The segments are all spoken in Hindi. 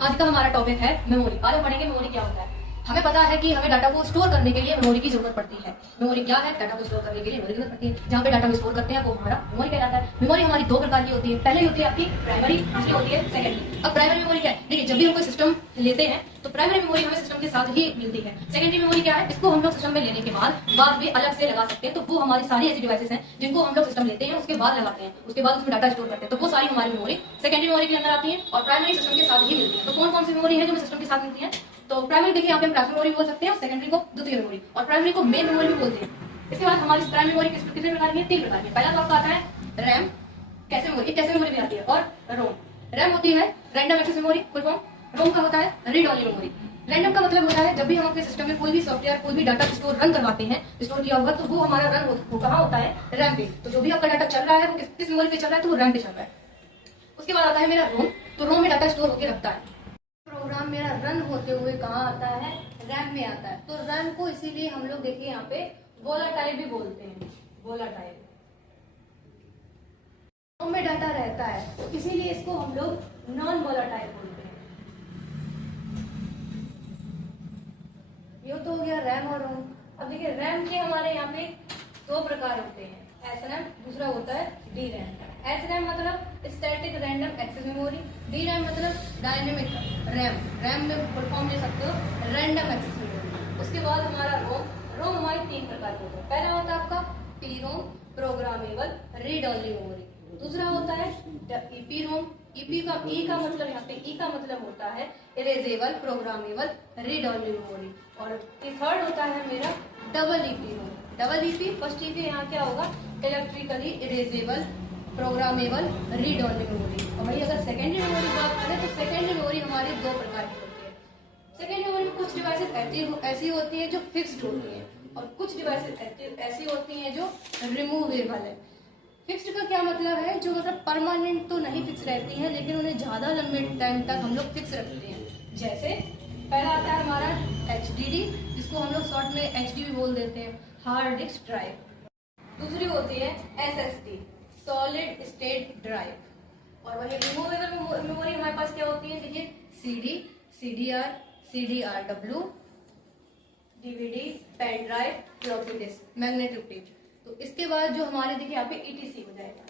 आज का हमारा टॉपिक है मेमोरी। आज हम पढ़ेंगे मेमोरी क्या होता है। हमें पता है कि हमें डाटा को स्टोर करने के लिए मेमोरी की जरूरत पड़ती है। मेमोरी क्या है? डाटा को स्टोर करने के लिए मेमोरी की जरूरत पड़ती है। जहाँ पे डाटा को स्टोर करते हैं वो हमारा मेमोरी कहलाता है। मेमोरी हमारी दो प्रकार की होती है। पहले होती है आपकी प्राइमरी, दूसरी होती है सेकेंडरी। अब प्राइमरी मेमोरी क्या है? देखिए, जब भी हम कोई सिस्टम लेते हैं तो प्राइमरी मेमोरी हमें सिस्टम के साथ ही मिलती है। सेकेंडरी मेमोरी क्या है? इसको हम लोग सिस्टम में लेने के बाद भी अलग से लगा सकते हैं। तो वो हमारी सारी ऐसी डिवाइसेस हैं जिनको हम लोग सिस्टम लेते हैं, उसके बाद लगाते हैं, उसके बाद उसमें डाटा स्टोर करते हैं। तो वो सारी हमारी मेमोरी सेकेंडरी मेमोरी के अंदर आती है और प्राइमरी सिस्टम के साथ ही मिलती है। तो कौन कौन सी मेमोरी है जो सिस्टम के साथ मिलती है? तो प्राइमरी देखिए, यहाँ पे हम प्राथमिक मेमोरी बोल सकते हैं, सेकेंडरी को द्वितीय मेमोरी, और प्राइमरी को मेन मेमोरी भी बोलते हैं। इसके बाद हमारी प्राइमरी मेमोरी कितने प्रकार की है? 3 प्रकार की। पहला तो आपका आता है रैम, कैसे मेमोरी, कैसे मेमोरी भी आती है, और रोम। रैम होती है random access memory, full form. ROM का होता है रीड ओनली मेमोरी। रैंडम का मतलब होता है जब भी हम अपने सिस्टम में कोई भी सॉफ्टवेयर, कोई भी डाटा स्टोर रन करवाते हैं, स्टोर किया हुआ, तो वो हमारा रन वो कहाँ होता है? रैम पे। तो जो भी आपका डाटा चल रहा है वो किस मेमोरी पे चल रहा है? तो वो रैम पे चल रहा है। उसके बाद आता है मेरा रोम। तो रोम में डाटा स्टोर होकर रखता है। प्रोग्राम मेरा रन होते हुए कहाँ आता है? रैम में आता है। तो रैम को इसीलिए हम लोग देखिए यहाँ पे वोलाटाइल भी बोलते हैं, वोलाटाइल। रोम में डाटा रहता है तो इसीलिए इसको हम लोग नॉन वोलाटाइल बोलते हैं। ये तो हो गया रैम और रोम। अब देखिए, रैम के हमारे यहाँ पे 2 प्रकार होते हैं, एसरैम, दूसरा होता है डी रैम। एसरैम मतलब static random access memory, D RAM मतलब डायनेमिक रैम। रैम में फुल फॉर्म ले सकते हो रैंडम एक्सेस मेमोरी। उसके बाद हमारा रोम। रोम हमारी 3 प्रकार के होते हैं। पहला होता है आपका P ROM, programmable read only memory. दूसरा होता है ईपी रोम। ईपी का ई का मतलब, यहाँ पे ई का मतलब होता है erasable programmable read only memory. और थर्ड होता है मेरा डबल ईपी रोम। डबल ईपी, फर्स्ट ईपी यहाँ क्या होगा? Electrically erasable programmable read only memory. और वही अगर सेकेंडरी मेमोरी की बात करें तो सेकेंडरी मेमोरी हमारी 2 प्रकार की होती है। सेकेंडरी मेमोरी में कुछ डिवाइसेस ऐसी होती है जो फिक्स्ड होती है, और कुछ डिवाइसेस ऐसी होती हैं जो रिमूवेबल है। फिक्स्ड का क्या मतलब है? जो मतलब परमानेंट तो नहीं फिक्स रहती है, लेकिन उन्हें ज्यादा लंबे टाइम तक हम लोग फिक्स रखते हैं। जैसे पहला आता है हमारा HDD, जिसको हम लोग शॉर्ट में HD भी बोल देते हैं, हार्ड डिस्क ड्राइव। दूसरी होती है SSD, सॉलिड स्टेट ड्राइव। और वही रिमूवेबल मेमोरी हमारे पास क्या होती है? देखिए, CD, CDR, CDRW, DVD, pen drive, floppy disk, magnetic tape. तो इसके बाद जो हमारे देखिए यहाँ पे ETC हो जाएगा,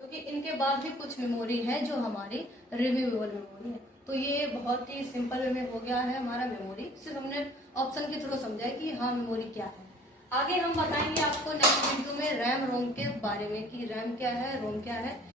क्योंकि इनके बाद भी कुछ मेमोरी है जो हमारी रिमूवेबल मेमोरी है। तो ये बहुत ही सिंपल वे में हो गया है हमारा मेमोरी। सिर्फ हमने ऑप्शन के थ्रू समझा है कि हाँ मेमोरी क्या है। आगे हम बताएंगे आपको नेक्स्ट वीडियो में रैम रोम के बारे में कि रैम क्या है, रोम क्या है।